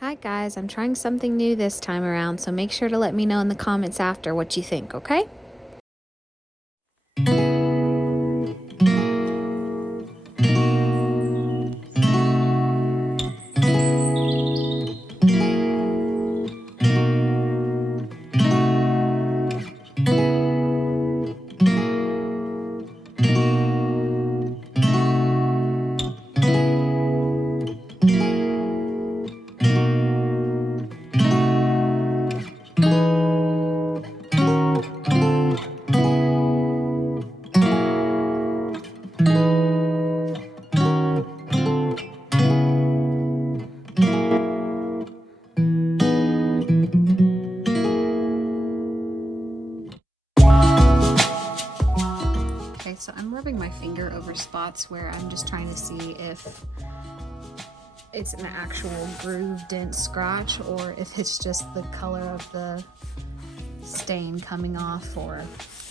Hi guys, I'm trying something new this time around, so make sure to let me know in the comments after what you think, okay? Okay, so I'm rubbing my finger over spots where I'm just trying to see if it's an actual groove dent scratch or if it's just the color of the stain coming off or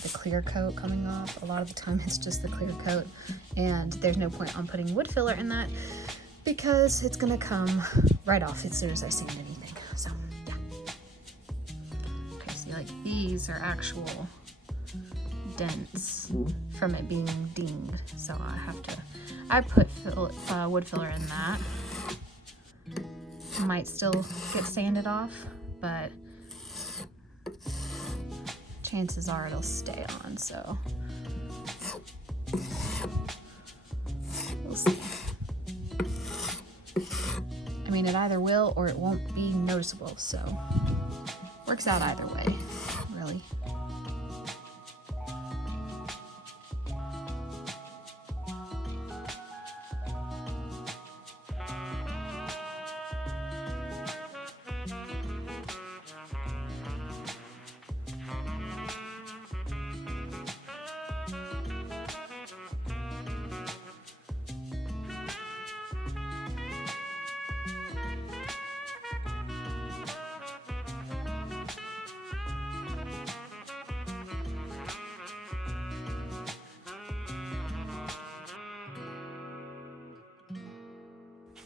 the clear coat coming off. A lot of the time it's just the clear coat, and there's no point on putting wood filler in that because it's gonna come right off as soon as I sand anything. So yeah. Okay, see, like these are actual dents from it being dinged, so I put wood filler in that. Might still get sanded off, but chances are it'll stay on, so we'll see. I mean, it either will or it won't be noticeable, so works out either way, really.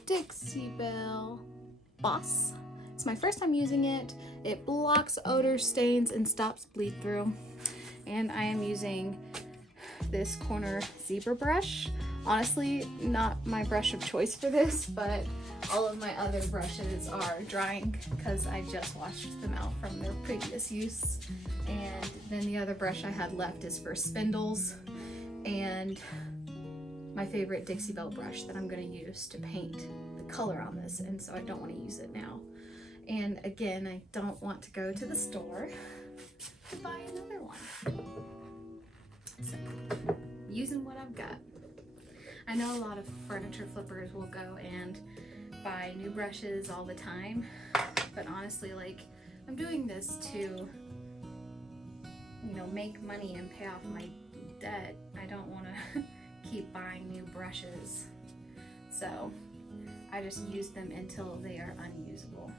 Dixie Belle Boss. It's my first time using it. It blocks odor, stains, and stops bleed through. And I am using this corner zebra brush. Honestly, not my brush of choice for this, but all of my other brushes are drying because I just washed them out from their previous use. And then the other brush I had left is for spindles and my favorite Dixie Belle brush that I'm going to use to paint the color on this, and so I don't want to use it now. And again, I don't want to go to the store to buy another one. So, using what I've got. I know a lot of furniture flippers will go and buy new brushes all the time, but honestly, like, I'm doing this to, you know, make money and pay off my debt. I don't want to keep buying new brushes, so I just use them until they are unusable.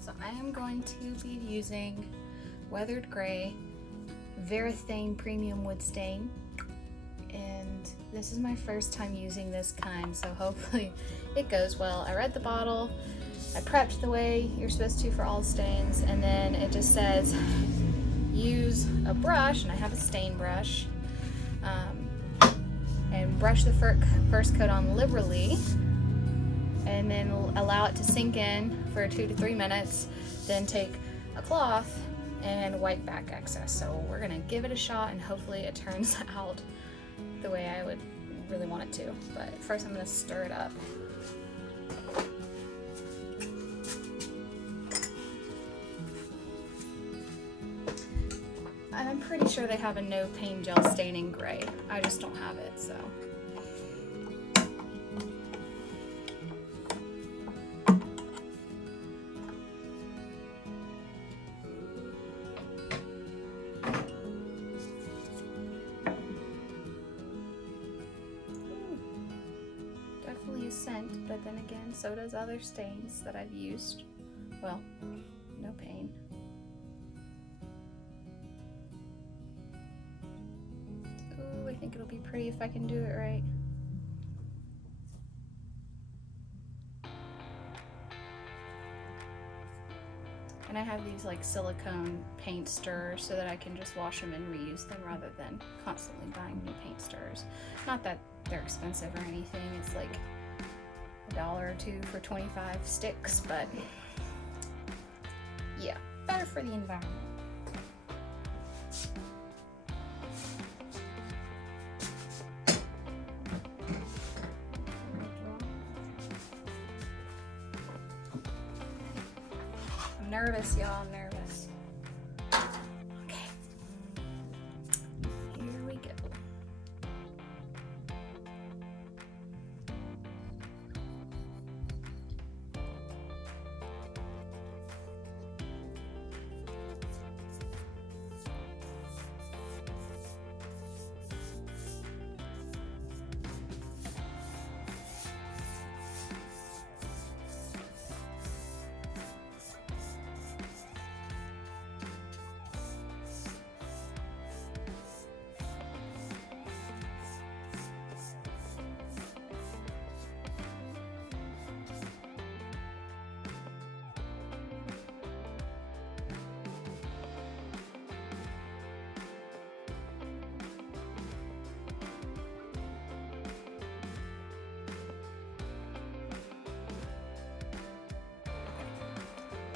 So I am going to be using Weathered Gray Verithane Premium Wood Stain and this is my first time using this kind, so hopefully it goes well. I read the bottle, I prepped the way you're supposed to for all stains, and then it just says use a brush, and I have a stain brush, and brush the first coat on liberally, and then allow it to sink in for 2 to 3 minutes, then take a cloth and wipe back excess. So we're gonna give it a shot and hopefully it turns out the way I would really want it to. But first I'm gonna stir it up. I'm pretty sure they have a no paint gel staining gray. I just don't have it, so. Definitely a scent, but then again, so does other stains that I've used. Well, no pain. I think it'll be pretty if I can do it right. And I have these like silicone paint stirrers so that I can just wash them and reuse them rather than constantly buying new paint stirrers. Not that they're expensive or anything, it's like $1 or $2 for 25 sticks, but yeah, better for the environment. Nervous, y'all, I'm nervous. Okay, here we go.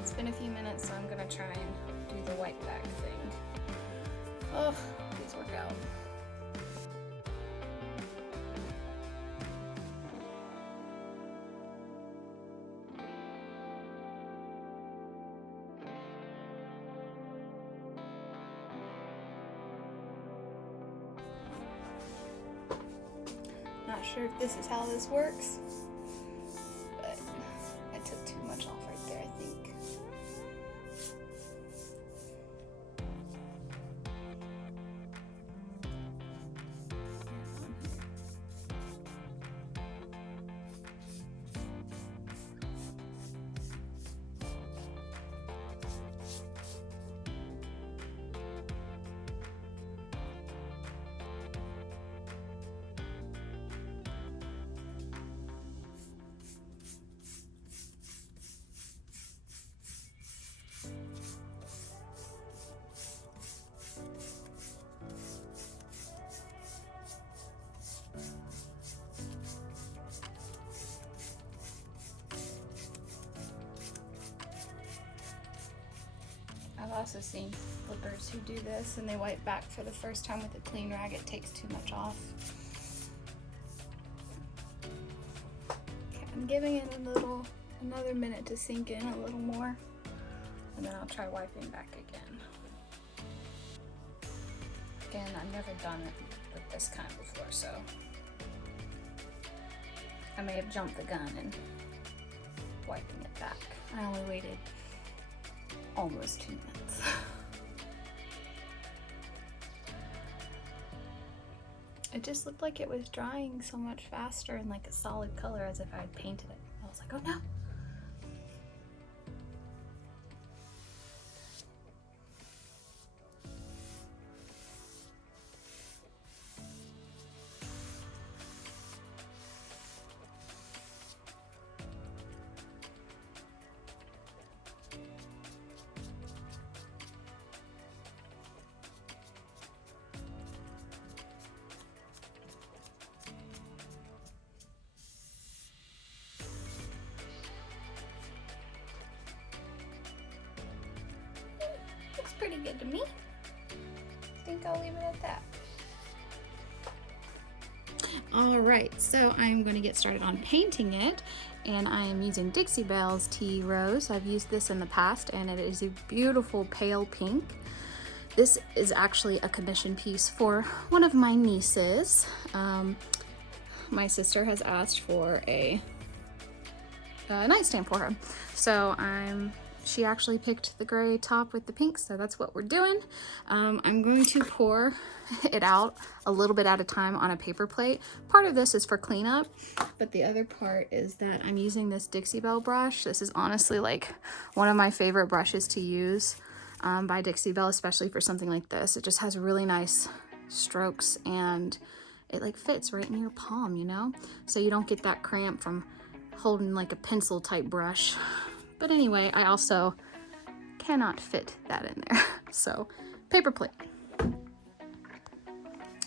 It's been a few minutes, so I'm gonna try and do the wipe back thing. Oh, please work out. Not sure if this is how this works, but I took too much off right there, I think. I've also seen flippers who do this and they wipe back for the first time with a clean rag. It takes too much off. Okay, I'm giving it another minute to sink in a little more, and then I'll try wiping back again. Again, I've never done it with this kind before, so I may have jumped the gun in wiping it back. I only waited almost 2 minutes. It just looked like it was drying so much faster and like a solid color as if I had painted it. I was like, oh no. pretty good to me. I think I'll leave it at that. Alright, so I'm going to get started on painting it, and I am using Dixie Belle's Tea Rose. I've used this in the past, and it is a beautiful pale pink. This is actually a commission piece for one of my nieces. My sister has asked for a nightstand for her, so she actually picked the gray top with the pink, so that's what we're doing. I'm going to pour it out a little bit at a time on a paper plate. Part of this is for cleanup, but the other part is that I'm using this Dixie Belle brush. This is honestly like one of my favorite brushes to use by Dixie Belle, especially for something like this. It just has really nice strokes, and it like fits right in your palm, you know? So you don't get that cramp from holding like a pencil type brush. But anyway, I also cannot fit that in there. So paper plate.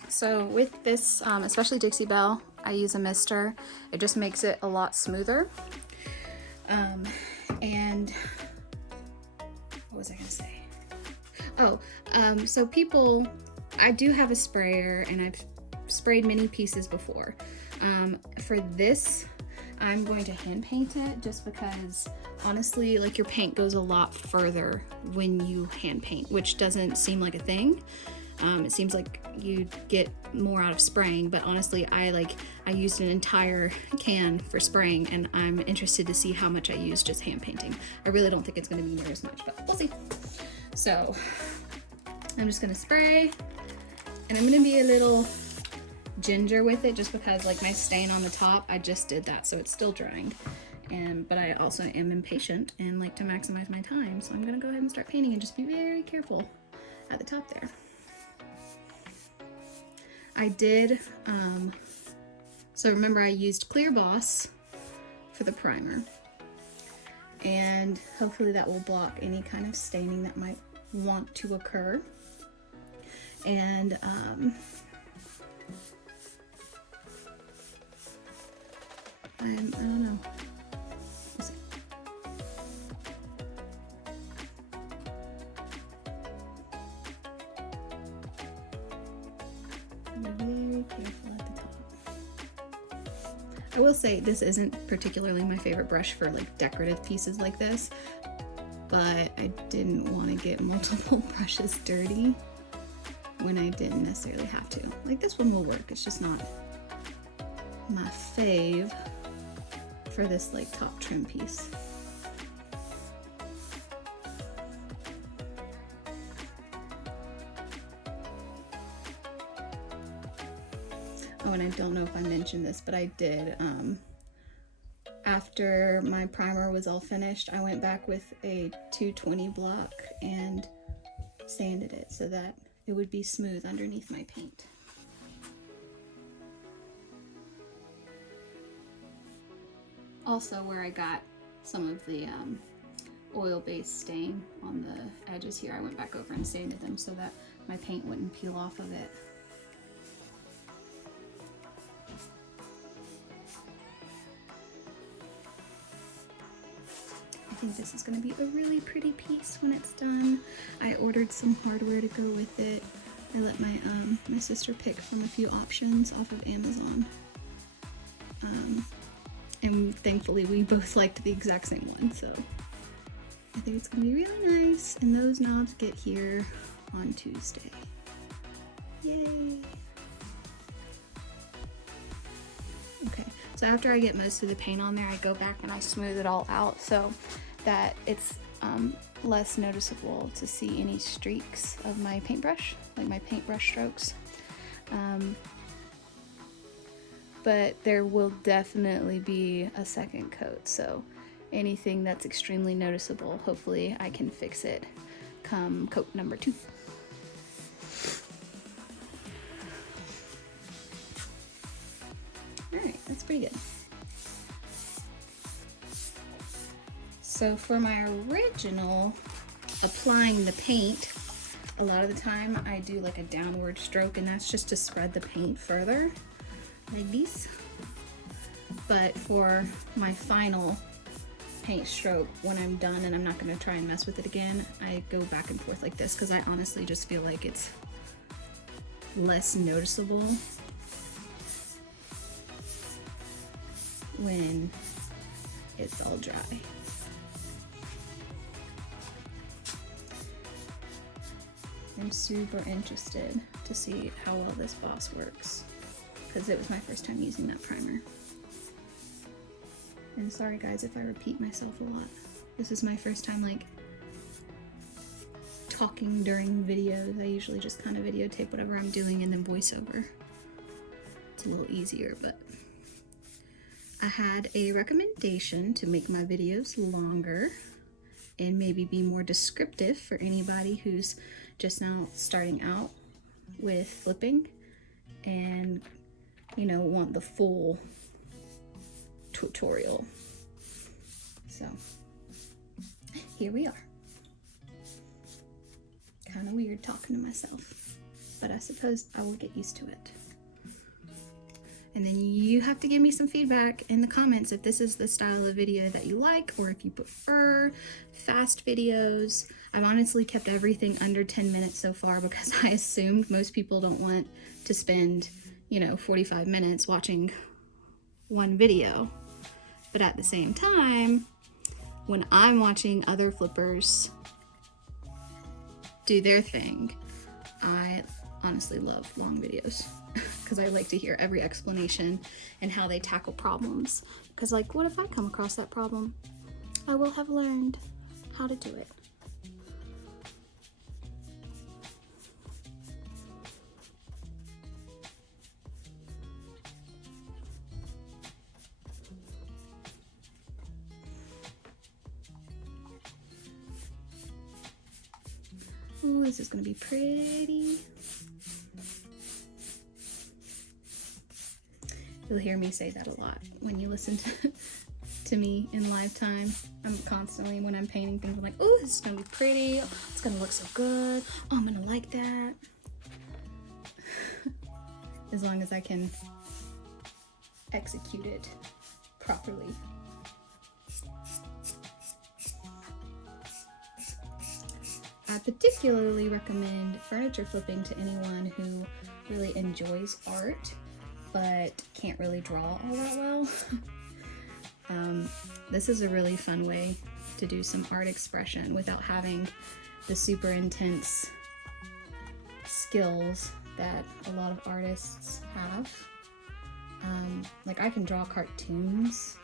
So with this, especially Dixie Belle, I use a mister. It just makes it a lot smoother. And what was I gonna say? Oh, so people, I do have a sprayer, and I've sprayed many pieces before. For this, I'm going to hand paint it just because honestly, like, your paint goes a lot further when you hand paint, which doesn't seem like a thing. It seems like you get more out of spraying, but honestly, I used an entire can for spraying, and I'm interested to see how much I use just hand painting. I really don't think it's going to be near as much, but we'll see. So I'm just going to spray, and I'm going to be a little ginger with it just because, like, my stain on the top, I just did that, so it's still drying. But I also am impatient and like to maximize my time, so I'm going to go ahead and start painting and just be very careful at the top there. I did, so remember I used Clear Boss for the primer, and hopefully that will block any kind of staining that might want to occur. And I don't know. We'll see. Be very careful at the top. I will say this isn't particularly my favorite brush for like decorative pieces like this, but I didn't want to get multiple brushes dirty when I didn't necessarily have to. Like, this one will work, it's just not my fave for this like top trim piece. Oh, and I don't know if I mentioned this, but I did, after my primer was all finished, I went back with a 220 block and sanded it so that it would be smooth underneath my paint. Also, where I got some of the oil-based stain on the edges here, I went back over and sanded them so that my paint wouldn't peel off of it. I think this is going to be a really pretty piece when it's done. I ordered some hardware to go with it. I let my my sister pick from a few options off of Amazon. And thankfully we both liked the exact same one, so I think it's gonna be really nice. And those knobs get here on Tuesday. Yay! Okay, so after I get most of the paint on there, I go back and I smooth it all out so that it's less noticeable to see any streaks of my paintbrush, like my paintbrush strokes. But there will definitely be a second coat, so anything that's extremely noticeable, hopefully I can fix it come coat number 2. Alright, that's pretty good. So for my original applying the paint, a lot of the time I do like a downward stroke, and that's just to spread the paint further, like this. But for my final paint stroke when I'm done and I'm not going to try and mess with it again, I go back and forth like this because I honestly just feel like it's less noticeable when it's all dry. I'm super interested to see how well this boss works because it was my first time using that primer. And sorry guys if I repeat myself a lot. This is my first time like talking during videos. I usually just kind of videotape whatever I'm doing and then voiceover. It's a little easier, but I had a recommendation to make my videos longer and maybe be more descriptive for anybody who's just now starting out with flipping and, you know, want the full tutorial. So here we are. Kind of weird talking to myself, but I suppose I will get used to it. And then you have to give me some feedback in the comments if this is the style of video that you like or if you prefer fast videos. I've honestly kept everything under 10 minutes so far because I assumed most people don't want to spend, you know, 45 minutes watching one video. But at the same time, when I'm watching other flippers do their thing, I honestly love long videos because I like to hear every explanation and how they tackle problems. Because like, what if I come across that problem? I will have learned how to do it. Ooh, this is gonna be pretty. You'll hear me say that a lot when you listen to me in live time. I'm constantly, when I'm painting things, I'm like, ooh, this is gonna be pretty. It's gonna look so good. Oh, I'm gonna like that. As long as I can execute it properly. I particularly recommend furniture flipping to anyone who really enjoys art but can't really draw all that well. This is a really fun way to do some art expression without having the super intense skills that a lot of artists have. Like I can draw cartoons,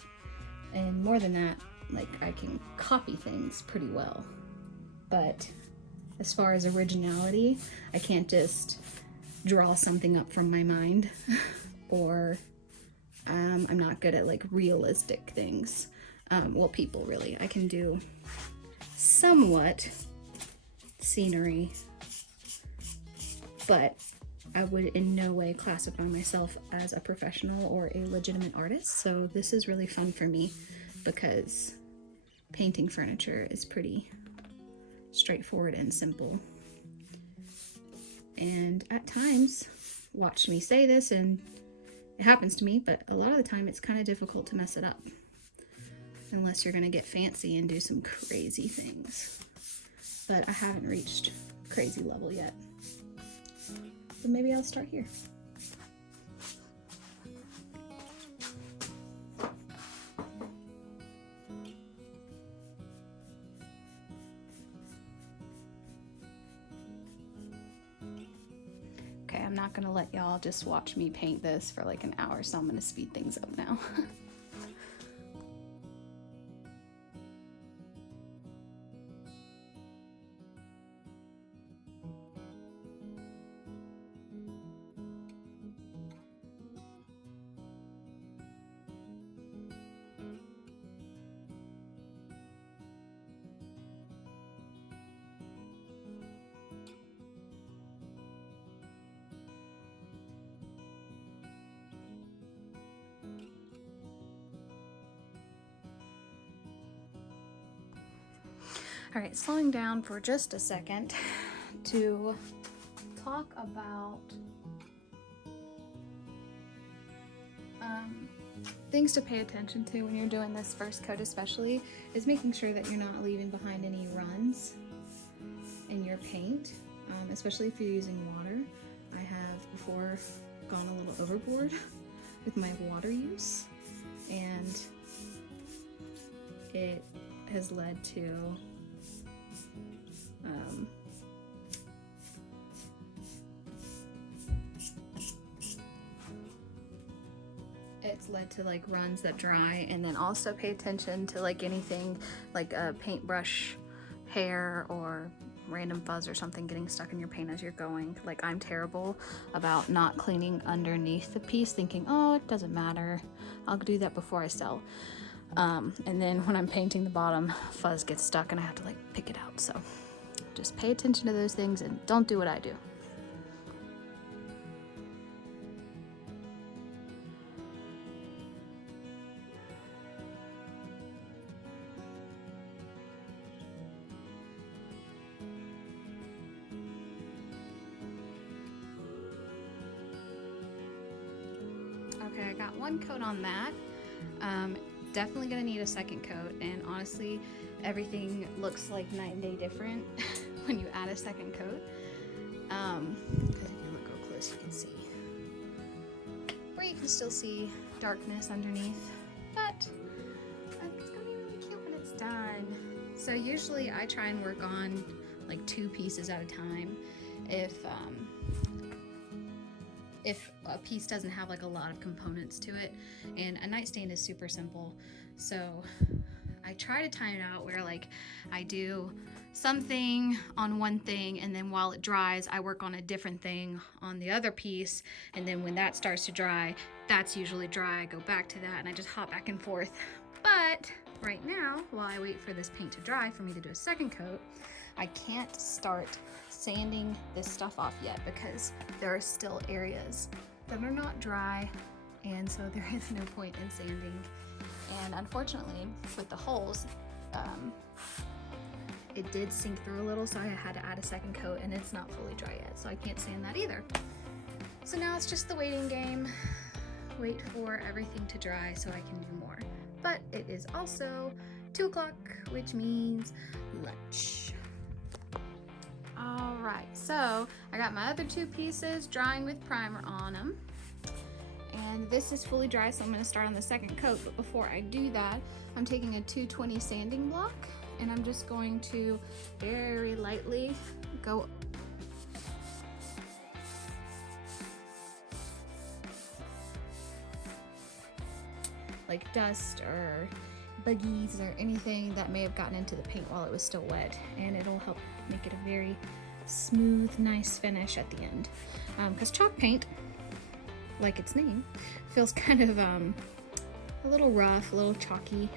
and more than that, like I can copy things pretty well. But as far as originality, I can't just draw something up from my mind or I'm not good at like realistic things. Well, people really. I can do somewhat scenery, but I would in no way classify myself as a professional or a legitimate artist. So this is really fun for me because painting furniture is pretty straightforward and simple. And at times, watch me say this and it happens to me, but a lot of the time it's kind of difficult to mess it up. Unless you're gonna get fancy and do some crazy things. But I haven't reached crazy level yet. So maybe I'll start here. Okay, I'm not gonna let y'all just watch me paint this for like an hour, so I'm gonna speed things up now. All right, slowing down for just a second to talk about things to pay attention to when you're doing this first coat especially is making sure that you're not leaving behind any runs in your paint, especially if you're using water. I have before gone a little overboard with my water use, and it has led to like runs that dry. And then also pay attention to like anything like a paintbrush hair or random fuzz or something getting stuck in your paint as you're going. Like, I'm terrible about not cleaning underneath the piece, thinking, oh, it doesn't matter, I'll do that before I sell. And then when I'm painting the bottom, fuzz gets stuck and I have to like pick it out. So just pay attention to those things and don't do what I do. Okay, I got one coat on that. Definitely gonna need a second coat, and honestly, everything looks like night and day different when you add a second coat. Because if you look real close, you can see. Or you can still see darkness underneath, but it's gonna be really cute when it's done. So usually I try and work on like 2 pieces at a time. If a piece doesn't have like a lot of components to it, and a nightstand is super simple, so I try to time it out where like I do something on one thing, and then while it dries I work on a different thing on the other piece, and then when that starts to dry, that's usually dry, I go back to that and I just hop back and forth. But right now, while I wait for this paint to dry for me to do a second coat, I can't start sanding this stuff off yet because there are still areas that are not dry, and so there is no point in sanding. And unfortunately with the holes, it did sink through a little, so I had to add a second coat, and it's not fully dry yet, so I can't sand that either. So now it's just the waiting game. Wait for everything to dry so I can do more. But it is also 2 o'clock, which means lunch. Alright, so I got my other 2 pieces drying with primer on them. And this is fully dry, so I'm going to start on the second coat. But before I do that, I'm taking a 220 sanding block, and I'm just going to very lightly go like dust or buggies or anything that may have gotten into the paint while it was still wet, and it'll help make it a very smooth, nice finish at the end. Because chalk paint, like its name, feels kind of a little rough, a little chalky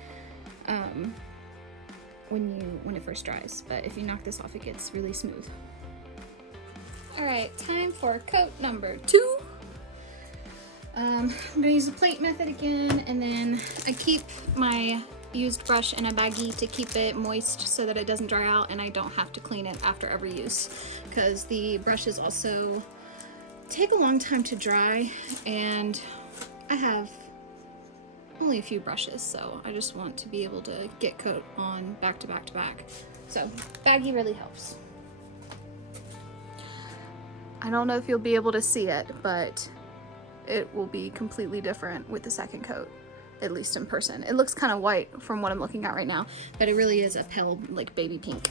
when it first dries, but if you knock this off, it gets really smooth. Alright, time for coat number 2. I'm gonna use the plate method again, and then I keep my used brush in a baggie to keep it moist so that it doesn't dry out and I don't have to clean it after every use, because the brushes also take a long time to dry, and I have only a few brushes, so I just want to be able to get coat on back to back to back. So baggie really helps. I don't know if you'll be able to see it, but it will be completely different with the second coat, at least in person. It looks kind of white from what I'm looking at right now, but it really is a pale, like baby pink.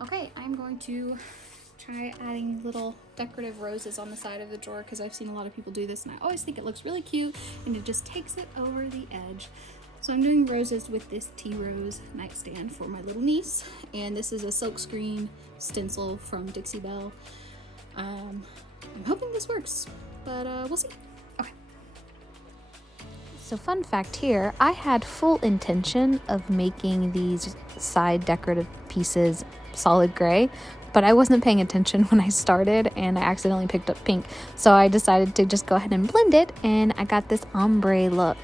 Okay, I'm going to try adding little decorative roses on the side of the drawer, because I've seen a lot of people do this and I always think it looks really cute and it just takes it over the edge. So I'm doing roses with this tea rose nightstand for my little niece, and this is a silkscreen stencil from Dixie Belle. I'm hoping this works, but we'll see. Okay. So fun fact here, I had full intention of making these side decorative pieces solid gray, but I wasn't paying attention when I started and I accidentally picked up pink. So I decided to just go ahead and blend it, and I got this ombre look.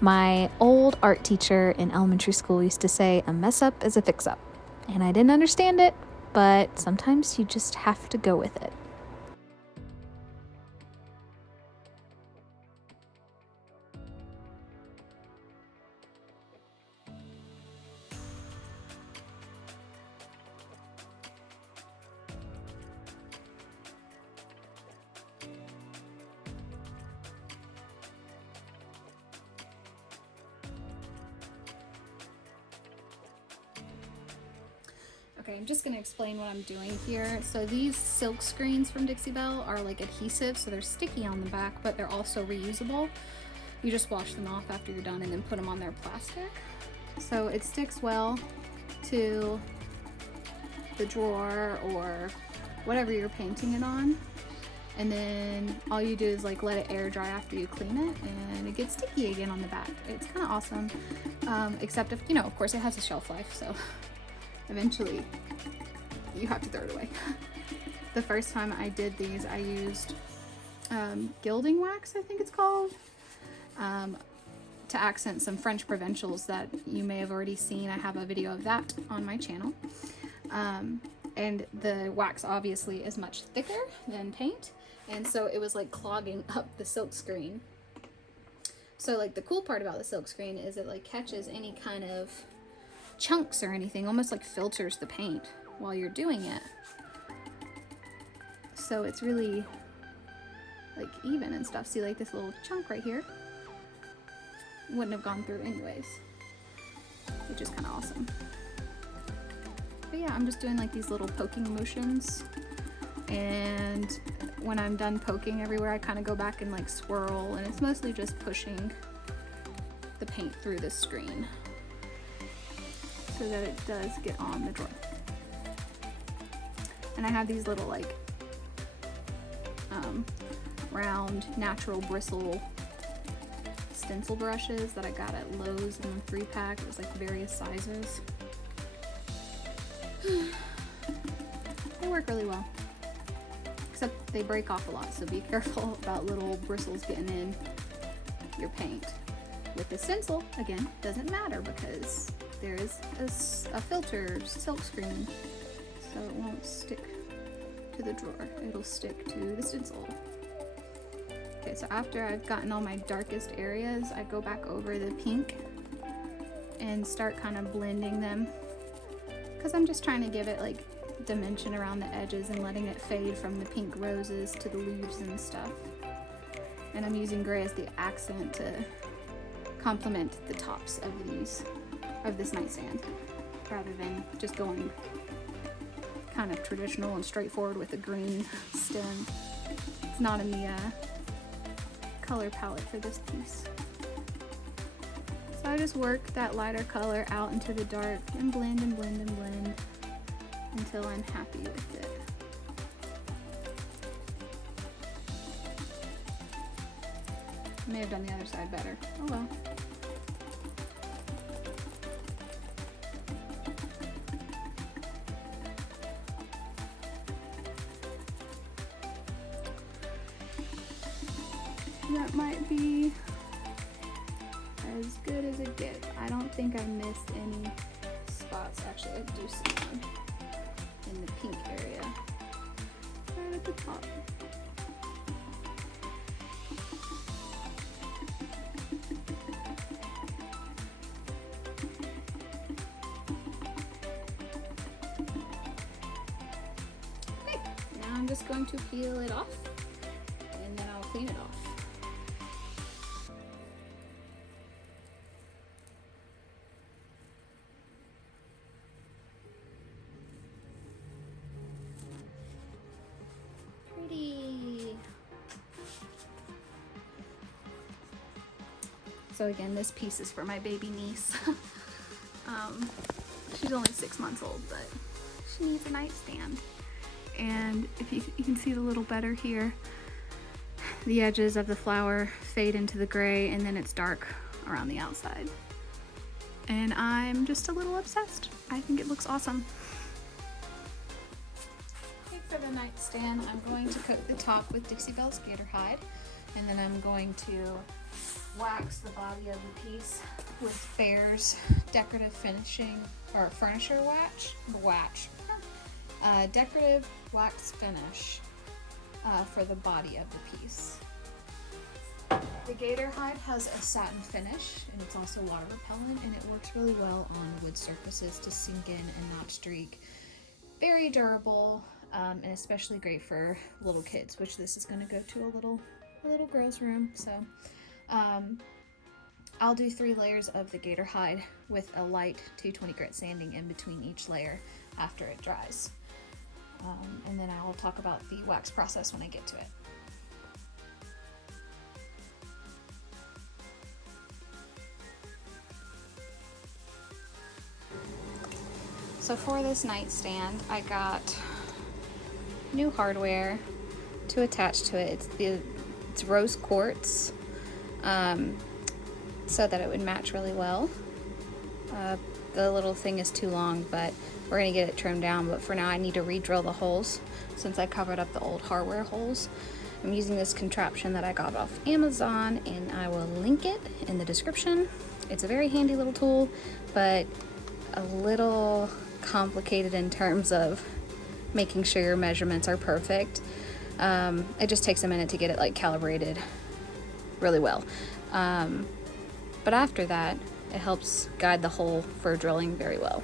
My old art teacher in elementary school used to say, a mess up is a fix up. And I didn't understand it, but sometimes you just have to go with it. Okay, I'm just going to explain what I'm doing here. So these silk screens from Dixie Belle are like adhesive, so they're sticky on the back, but they're also reusable. You just wash them off after you're done and then put them on their plastic. So it sticks well to the drawer or whatever you're painting it on. And then all you do is like let it air dry after you clean it, and it gets sticky again on the back. It's kind of awesome, except if, you know, of course it has a shelf life, so eventually you have to throw it away. The first time I did these, I used Gilding Wax, I think it's called, to accent some French provincials that you may have already seen. I have a video of that on my channel. And the wax obviously is much thicker than paint, and so it was like clogging up the silk screen. So like the cool part about the silk screen is it like catches any kind of chunks or anything, almost like filters the paint while you're doing it. So it's really like even and stuff. See, like this little chunk right here wouldn't have gone through anyways, which is kind of awesome. But yeah, I'm just doing like these little poking motions, and when I'm done poking everywhere, I kind of go back and like swirl, and it's mostly just pushing the paint through the screen so that it does get on the drawer. And I have these little like round natural bristle stencil brushes that I got at Lowe's in a 3-pack. It was like various sizes. They work really well, except they break off a lot, so be careful about little bristles getting in your paint. With the stencil, again, doesn't matter because there is a filter silk screen, so it won't stick to the drawer. It'll stick to the stencil. Okay, so after I've gotten all my darkest areas, I go back over the pink and start kind of blending them, because I'm just trying to give it like dimension around the edges and letting it fade from the pink roses to the leaves and stuff. And I'm using gray as the accent to complement the tops of this nightstand, rather than just going kind of traditional and straightforward with a green stem. It's not in the color palette for this piece. So I just work that lighter color out into the dark and blend and blend and blend until I'm happy with it. I may have done the other side better. Oh well. That might be as good as it gets. I don't think I missed any spots. Actually, I do see one in the pink area right at the top. Okay, now I'm just going to peel it off, and then I'll clean it off. So again, this piece is for my baby niece. She's only 6 months old, but she needs a nightstand. and if you can see it a little better here, the edges of the flower fade into the gray and then it's dark around the outside. And I'm just a little obsessed. I think it looks awesome. Okay, for the nightstand, I'm going to coat the top with Dixie Belle's Gator Hide, and then I'm going to wax the body of the piece with Bear's Decorative Finishing or Furniture Decorative Wax Finish for the body of the piece. The gator hide has a satin finish, and it's also water repellent, and it works really well on wood surfaces to sink in and not streak. Very durable, and especially great for little kids, which this is going to go to a little girl's room. So I'll do 3 layers of the gator hide with a light 220 grit sanding in between each layer after it dries. And then I will talk about the wax process when I get to it. So for this nightstand, I got new hardware to attach to it. It's rose quartz, so that it would match really well. The little thing is too long, but we're gonna get it trimmed down. But for now, I need to re-drill the holes since I covered up the old hardware holes. I'm using this contraption that I got off Amazon, and I will link it in the description. It's a very handy little tool, but a little complicated in terms of making sure your measurements are perfect. It just takes a minute to get it like calibrated really well. But after that, it helps guide the hole for drilling very well.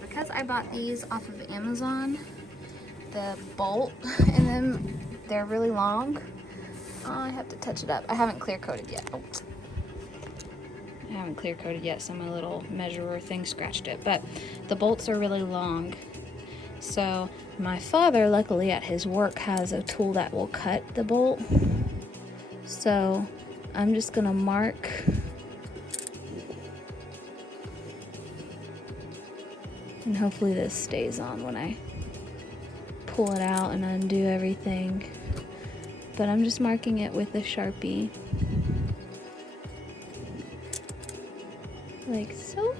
Because I bought these off of Amazon, the bolt and then they're really long. Oh, I have to touch it up. I haven't clear coated yet. Oh. I haven't clear coated yet, so my little measurer thing scratched it. But the bolts are really long. So my father, luckily at his work, has a tool that will cut the bolt. So I'm just gonna mark and hopefully this stays on when I pull it out and undo everything. But I'm just marking it with a Sharpie. Like so.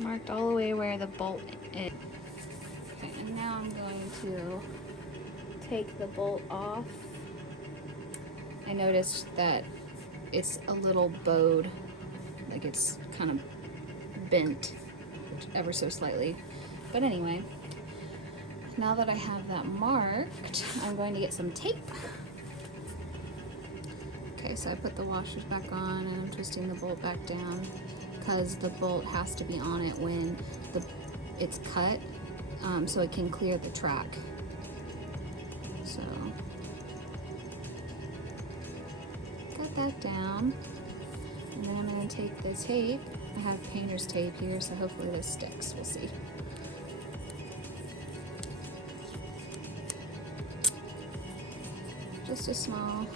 Marked all the way where the bolt is. Okay, and now I'm going to take the bolt off. I noticed that it's a little bowed, like it's kind of bent ever so slightly. But anyway, now that I have that marked, I'm going to get some tape. Okay, so I put the washers back on and I'm twisting the bolt back down because the bolt has to be on it when it's cut, so it can clear the track. So got that down, and then I'm going to take the tape. I have painter's tape here, so hopefully this sticks. We'll see. Just a small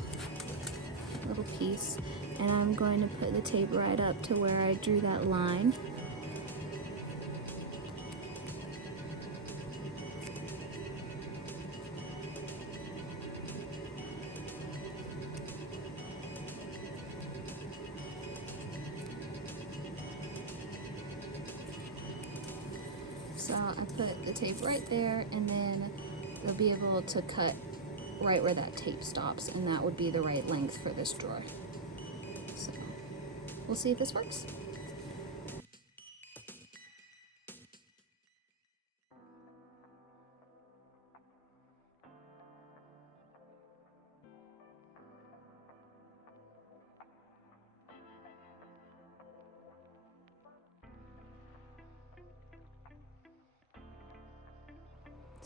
little piece, and I'm going to put the tape right up to where I drew that line. So I put the tape right there, and then you'll be able to cut right where that tape stops, and that would be the right length for this drawer. So we'll see if this works.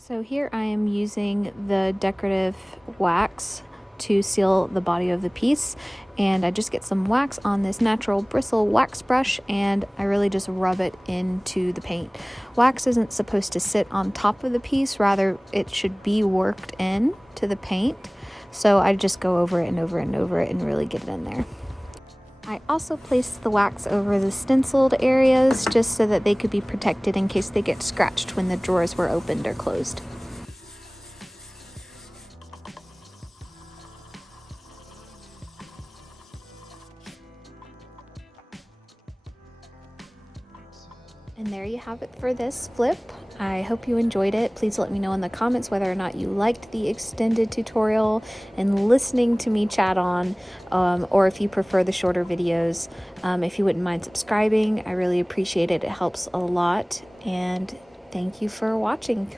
So here I am using the decorative wax to seal the body of the piece, and I just get some wax on this natural bristle wax brush and I really just rub it into the paint. Wax isn't supposed to sit on top of the piece, rather it should be worked in to the paint, so I just go over it and over and over it and really get it in there. I also placed the wax over the stenciled areas just so that they could be protected in case they get scratched when the drawers were opened or closed. And there you have it for this flip. I hope you enjoyed it. Please let me know in the comments whether or not you liked the extended tutorial and listening to me chat on, or if you prefer the shorter videos. If you wouldn't mind subscribing, I really appreciate it. It helps a lot. And thank you for watching.